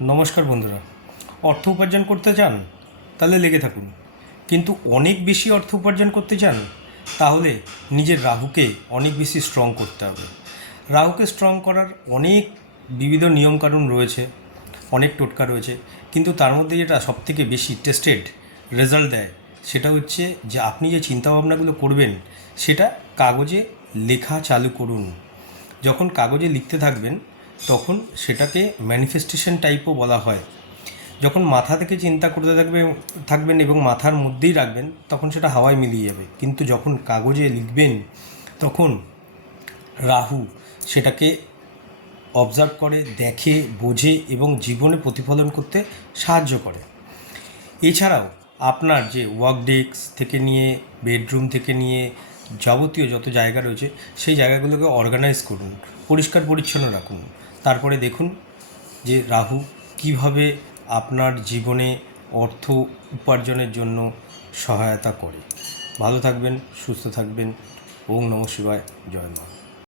নমস্কার বন্ধুরা। অর্থ উপার্জন করতে চান তাহলে লেগে থাকুন, কিন্তু অনেক বেশি অর্থ উপার্জন করতে চান তাহলে নিজের রাহুকে অনেক বেশি স্ট্রং করতে হবে। রাহুকে স্ট্রং করার অনেক বিবিধ নিয়মকানুন রয়েছে, অনেক টোটকা রয়েছে, কিন্তু তার মধ্যে যেটা সবথেকে বেশি টেস্টেড রেজাল্ট দেয় সেটা হচ্ছে যে আপনি যে চিন্তাভাবনাগুলো করবেন সেটা কাগজে লেখা চালু করুন। যখন কাগজে লিখতে থাকবেন তখন সেটাকে ম্যানিফেস্টেশন টাইপও বলা হয়। যখন মাথা থেকে চিন্তা করতে থাকবেন এবং মাথার মধ্যেই রাখবেন তখন সেটা হাওয়ায় মিলিয়ে যাবে, কিন্তু যখন কাগজে লিখবেন তখন রাহু সেটাকে অবজার্ভ করে, দেখে, বোঝে এবং জীবনে প্রতিফলন করতে সাহায্য করে। এছাড়াও আপনার যে ওয়ার্ক ডেস্ক থেকে নিয়ে বেডরুম থেকে নিয়ে যাবতীয় যত জায়গা রয়েছে সেই জায়গাগুলোকে অর্গানাইজ করুন, পরিষ্কার পরিচ্ছন্ন রাখুন। তারপরে দেখুন যে রাহু কিভাবে আপনার জীবনে অর্থ উপার্জনের জন্য সহায়তা করে। ভালো থাকবেন, সুস্থ থাকবেন। ওম নমঃ শিবায়। জয় মা।